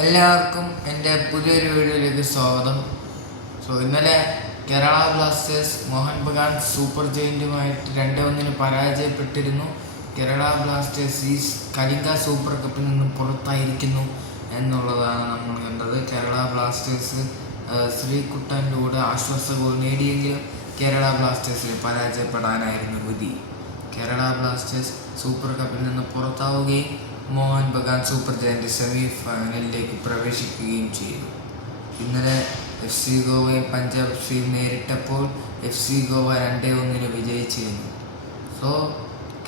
എല്ലാവർക്കും എന്റെ പുതിയൊരു വീഡിയോയിലേക്ക് സ്വാഗതം. സോ ഇന്നലെ കേരള ബ്ലാസ്റ്റേഴ്സ് മോഹൻ ബഗാൻ സൂപ്പർ ജയിന്റുമായിട്ട് രണ്ട് ഒന്നിന് പരാജയപ്പെട്ടിരുന്നു. കേരള ബ്ലാസ്റ്റേഴ്സ് ഈ കലിംഗ സൂപ്പർ കപ്പിൽ നിന്നും പുറത്തായിരിക്കുന്നു എന്നുള്ളതാണ് നമ്മൾ കണ്ടത്. കേരള ബ്ലാസ്റ്റേഴ്സ് ശ്രീകുട്ടന്റെ കൂടെ ആശ്വാസ ഗോൾ നേടിയെങ്കിലും കേരള ബ്ലാസ്റ്റേഴ്സിന് പരാജയപ്പെടാനായിരുന്നു വിധി. കേരള ബ്ലാസ്റ്റേഴ്സ് സൂപ്പർ കപ്പിൽ നിന്ന് പുറത്താവുകയും മോഹൻ ബഗാൻ സൂപ്പർ ജയന്റെ സെമി ഫൈനലിലേക്ക് പ്രവേശിക്കുകയും ചെയ്തു. ഇന്നലെ എഫ് സി ഗോവയെ പഞ്ചാബ് എഫ് സി നേരിട്ടപ്പോൾ എഫ് സി ഗോവ രണ്ടേ ഒന്നിന് വിജയിച്ചിരുന്നു. സോ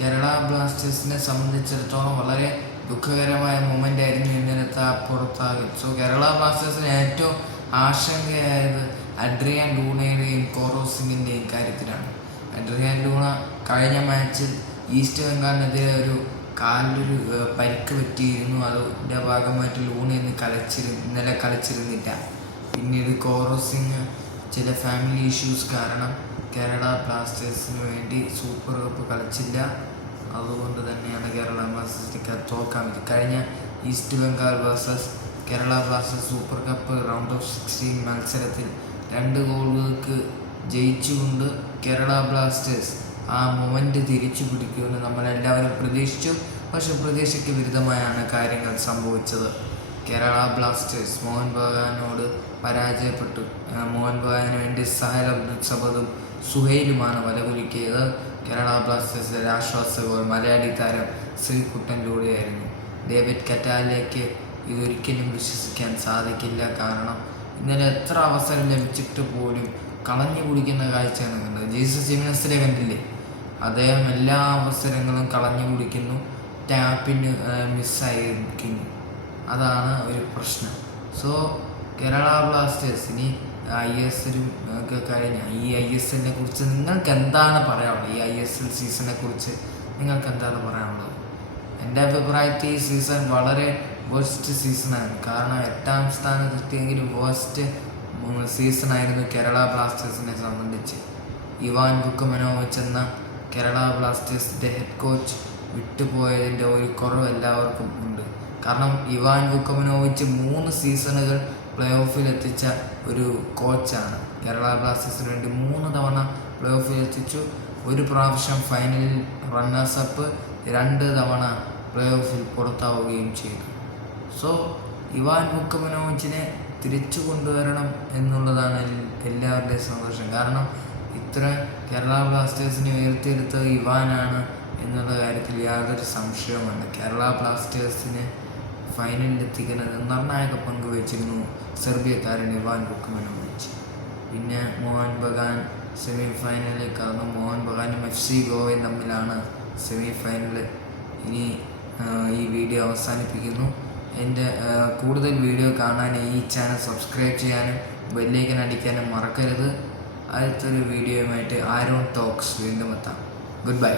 കേരള ബ്ലാസ്റ്റേഴ്സിനെ സംബന്ധിച്ചിടത്തോളം വളരെ ദുഃഖകരമായ മൊമെന്റ് ആയിരുന്നു ഇന്നലത്തെ ആ പുറത്താകൽ. സോ കേരള ബ്ലാസ്റ്റേഴ്സിന് ഏറ്റവും ആശങ്കയായത് അഡ്രിയാൻ ലൂണയുടെയും കോറോ സിംഗിന്റെയും കാര്യത്തിലാണ്. അഡ്രിയാൻ ലൂണ കഴിഞ്ഞ മാച്ചിൽ ഈസ്റ്റ് ബംഗാളിനെതിരെ ഒരു കാലിലൊരു പരിക്ക് പറ്റിയിരുന്നു. അതിന്റെ ഭാഗമായിട്ട് ലൂണ ഇന്ന് കളിച്ചിരു ഇന്നലെ കളിച്ചിരുന്നില്ല പിന്നീട് കോറോസിങ് ചില ഫാമിലി ഇഷ്യൂസ് കാരണം കേരള ബ്ലാസ്റ്റേഴ്സിന് വേണ്ടി സൂപ്പർ കപ്പ് കളിച്ചില്ല. അതുകൊണ്ട് തന്നെയാണ് കേരള ബ്ലാസ്റ്റേഴ്സിലേക്ക് തോക്കാൻ പറ്റി കഴിഞ്ഞ East Bengal versus Kerala Blasters super cup round of sixteen മത്സരത്തിൽ രണ്ട് ഗോളുകൾക്ക് ജയിച്ചുകൊണ്ട് കേരള ബ്ലാസ്റ്റേഴ്സ് ആ മൊമെന്റ് തിരിച്ചു പിടിക്കുമെന്ന് നമ്മളെല്ലാവരും പ്രതീക്ഷിച്ചു. പക്ഷെ പ്രതീക്ഷയ്ക്ക് വിരുദ്ധമായാണ് കാര്യങ്ങൾ സംഭവിച്ചത്. കേരള ബ്ലാസ്റ്റേഴ്സ് മോഹൻ ബഗാനോട് പരാജയപ്പെട്ടു. മോഹൻ ബഗാന് വേണ്ടി അബ്ദുൽ സബദും സുഹൈലുമാണ് വലകുലുക്കിയത്. കേരള ബ്ലാസ്റ്റേഴ്സിലെ ഗോൾ മലയാളി താരം ശ്രീകുട്ടനിലൂടെയായിരുന്നു ഡേവിഡ് കറ്റാലിലേക്ക് ഇതൊരിക്കലും വിശ്വസിക്കാൻ സാധിക്കില്ല. കാരണം ഇന്നലെ എത്ര അവസരം ലഭിച്ചിട്ട് പോലും കളഞ്ഞു കുടിക്കുന്ന കാഴ്ചയാണ് കണ്ടത്. ജീസസ് ജിമിനസിലെ കണ്ടില്ലേ? അദ്ദേഹം എല്ലാ അവസരങ്ങളും കളഞ്ഞു കുടിക്കുന്നു. ടാപ്പിന് മിസ്സായിരിക്കുന്നു. അതാണ് ഒരു പ്രശ്നം. സോ കേരള ബ്ലാസ്റ്റേഴ്സ് ഇനി ഐ എസ് എല്ലും ഒക്കെ കഴിഞ്ഞ ഈ ഐ എസ് എല്ലിനെ കുറിച്ച് നിങ്ങൾക്ക് എന്താണ് പറയാനുള്ളത്? ഈ ഐ എസ് എൽ സീസണെ കുറിച്ച് നിങ്ങൾക്ക് എന്താണ് പറയാനുള്ളത്? എന്റെ അഭിപ്രായത്തിൽ ഈ സീസൺ വളരെ വേഴ്സ്റ്റ് സീസണാണ്. കാരണം എട്ടാം സ്ഥാനത്തെത്തിയെങ്കിലും വേഴ്സ്റ്റ് സീസൺ ആയിരുന്നു കേരള ബ്ലാസ്റ്റേഴ്സിനെ സംബന്ധിച്ച്. ഇവാൻ ബുക്ക് എന്ന കേരള ബ്ലാസ്റ്റേഴ്സിന്റെ ഹെഡ് കോച്ച് വിട്ടുപോയതിന്റെ ഒരു കുറവ് എല്ലാവർക്കും ഉണ്ട്. കാരണം ഇവാൻ ബുക്കമനോവിച്ച് മൂന്ന് സീസണുകൾ പ്ലേ ഓഫിൽ എത്തിച്ച ഒരു കോച്ചാണ് കേരള ബ്ലാസ്റ്റേഴ്സിന് വേണ്ടി മൂന്ന് തവണ പ്ലേ ഓഫിൽ എത്തിച്ചു. ഒരു പ്രാവശ്യം ഫൈനലിൽ റണ്ണേഴ്സ് അപ്പ് രണ്ട് തവണ പ്ലേ ഓഫിൽ പുറത്താവുകയും ചെയ്തു. സോ ഇവാൻ ബുക്കമനോവിച്ചിനെ തിരിച്ചു കൊണ്ടുവരണം എന്നുള്ളതാണ് എല്ലാവരുടെയും സന്തോഷം. കാരണം ഇത്ര കേരള ബ്ലാസ്റ്റേഴ്സിനെ ഉയർത്തിയെടുത്തത് ഇവാനാണ് എന്നുള്ള കാര്യത്തിൽ യാതൊരു സംശയവുമല്ല. കേരള ബ്ലാസ്റ്റേഴ്സിന് ഫൈനലിൽ എത്തിക്കുന്നത് നിർണായക പങ്ക് വഹിച്ചിരുന്നു സെർബിയ താരൻ ഇവാൻ ബുക്കമനോവിച്ച് പിന്നെ മോഹൻ ബഗാൻ സെമി ഫൈനലിൽ കടന്നു. മോഹൻ ബഗാനും എഫ് സി ഗോവയും തമ്മിലാണ് സെമി ഫൈനൽ ഇനി ഈ വീഡിയോ അവസാനിപ്പിക്കുന്നു. എന്റെ കൂടുതൽ വീഡിയോ കാണാൻ ഈ ചാനൽ സബ്സ്ക്രൈബ് ചെയ്യാനും ബെല്ലൈക്കൻ അടിക്കാനും മറക്കരുത്. അടുത്തൊരു വീഡിയോയുമായിട്ട് ആരോൺ ടോക്സ് വീണ്ടും എത്താം. Good bye